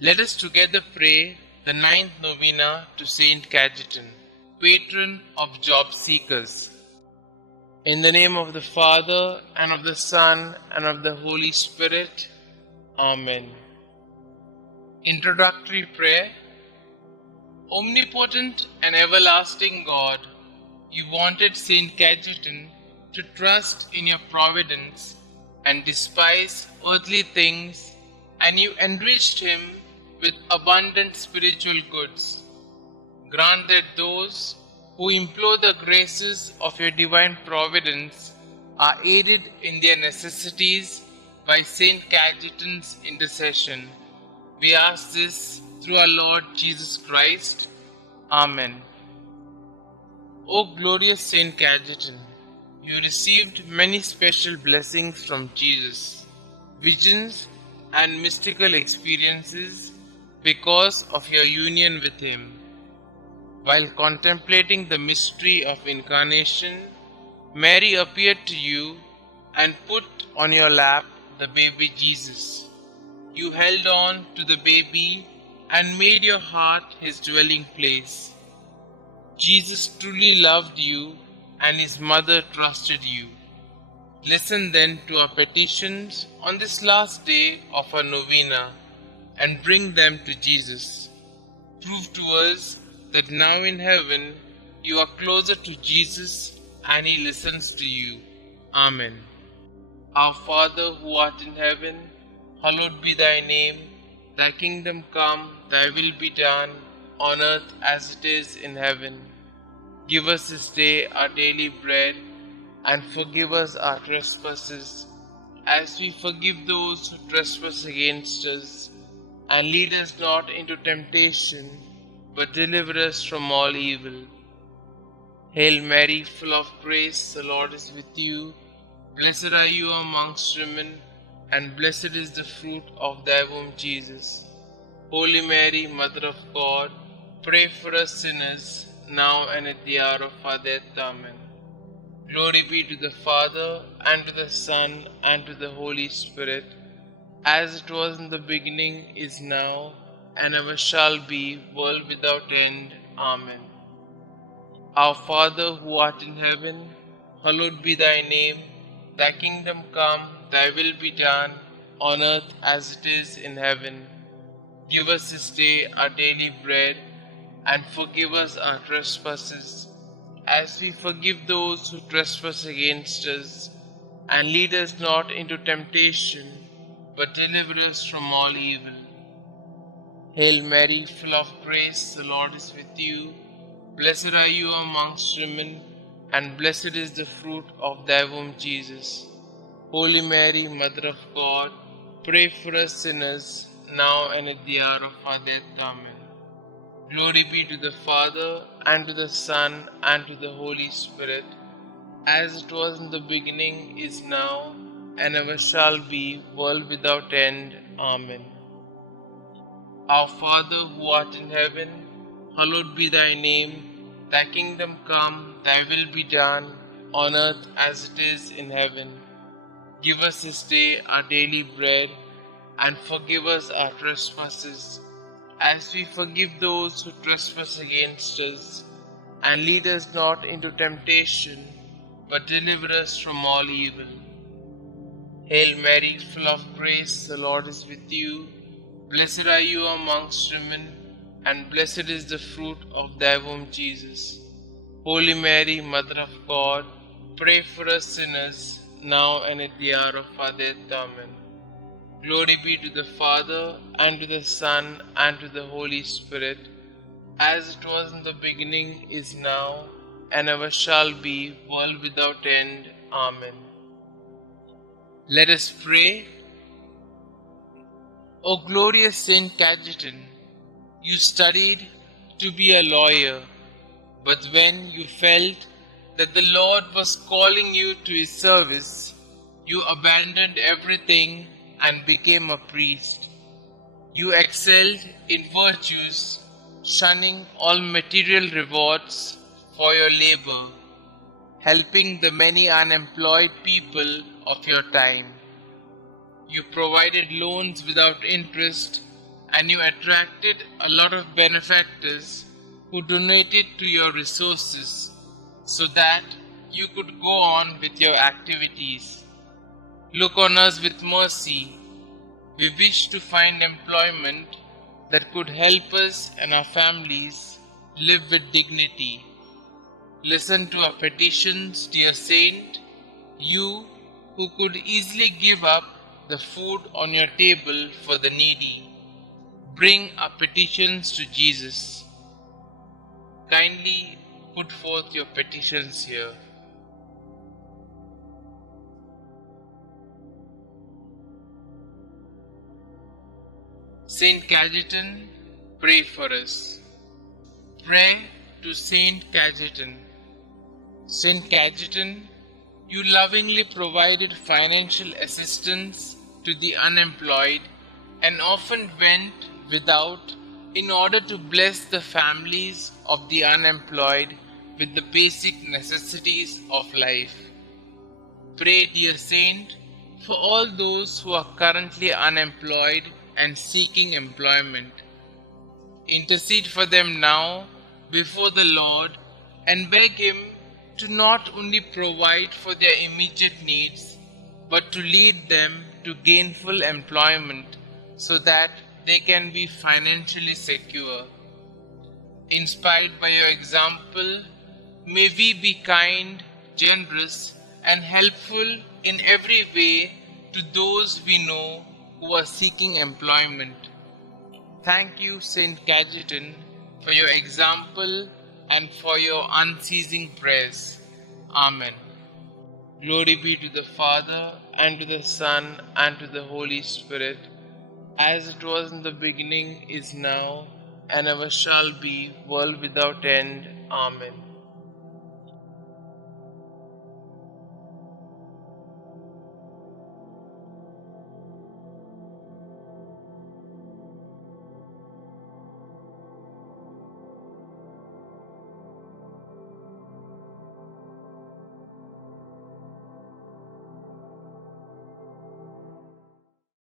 Let us together pray the ninth novena to St Cajetan, patron of job seekers. In the name of the Father, and of the Son, and of the Holy Spirit. Amen. Introductory prayer. Omnipotent and everlasting God, you wanted St Cajetan to trust in your providence and despise earthly things, and you enriched him with abundant spiritual goods. Grant that those who implore the graces of your divine providence are aided in their necessities by St Cajetan's intercession. We ask this through our Lord Jesus Christ. Amen. O glorious St Cajetan, you received many special blessings from Jesus, visions and mystical experiences because of your union with him. While contemplating the mystery of incarnation, Mary appeared to you and put on your lap the baby Jesus. You held on to the baby and made your heart his dwelling place. Jesus truly loved you, and his mother trusted you. Listen then to our petitions on this last day of our novena and bring them to Jesus. Prove to us that now in heaven you are closer to Jesus and he listens to you. Amen. Our Father who art in heaven, hallowed be thy name. Thy kingdom come, thy will be done, on earth as it is in heaven. Give us this day our daily bread, and forgive us our trespasses, as we forgive those who trespass against us. And lead us not into temptation, but deliver us from all evil. Hail Mary, full of grace, the Lord is with you. Blessed are you amongst women, and blessed is the fruit of thy womb, Jesus. Holy Mary, Mother of God, pray for us sinners, now and at the hour of our death. Amen. Glory be to the Father, and to the Son, and to the Holy Spirit, as it was in the beginning, is now, and ever shall be, world without end. Amen. Our Father who art in heaven, hallowed be thy name. Thy kingdom come, thy will be done, on earth as it is in heaven. Give us this day our daily bread, and forgive us our trespasses, as we forgive those who trespass against us. And lead us not into temptation, but deliver us from all evil. Hail Mary, full of grace, the Lord is with you. Blessed are you amongst women, and blessed is the fruit of thy womb, Jesus. Holy Mary, Mother of God, pray for us sinners, now and at the hour of our death. Amen. Glory be to the Father, and to the Son, and to the Holy Spirit, as it was in the beginning, is now, and ever shall be, world without end. Amen. Our Father who art in heaven, hallowed be thy name. Thy kingdom come, thy will be done, on earth as it is in heaven. Give us this day our daily bread, and forgive us our trespasses, as we forgive those who trespass against us. And lead us not into temptation, but deliver us from all evil. Hail Mary, full of grace, the Lord is with you. Blessed are you amongst women, and blessed is the fruit of thy womb, Jesus. Holy Mary, Mother of God, pray for us sinners, now and at the hour of our death. Amen. Glory be to the Father, and to the Son, and to the Holy Spirit, as it was in the beginning, is now, and ever shall be, world without end. Amen. Let us pray. O glorious St Cajetan, you studied to be a lawyer, but when you felt that the Lord was calling you to his service, you abandoned everything and became a priest. You excelled in virtues, shunning all material rewards for your labor, helping the many unemployed people of your time. You provided loans without interest and you attracted a lot of benefactors who donated to your resources so that you could go on with your activities. Look on us with mercy. We wish to find employment that could help us and our families live with dignity. Listen to our petitions, dear Saint, you who could easily give up the food on your table for the needy. Bring our petitions to Jesus. Kindly put forth your petitions here. St Cajetan, pray for us. Pray to St Cajetan. St Cajetan, you lovingly provided financial assistance to the unemployed and often went without in order to bless the families of the unemployed with the basic necessities of life. Pray, dear Saint, for all those who are currently unemployed and seeking employment. Intercede for them now before the Lord and beg Him to not only provide for their immediate needs, but to lead them to gainful employment so that they can be financially secure. Inspired by your example, may we be kind, generous, and helpful in every way to those we know who are seeking employment. Thank you, St. Cajetan, for your example and for your unceasing prayers. Amen. Glory be to the Father, and to the Son, and to the Holy Spirit, as it was in the beginning, is now, and ever shall be, world without end. Amen.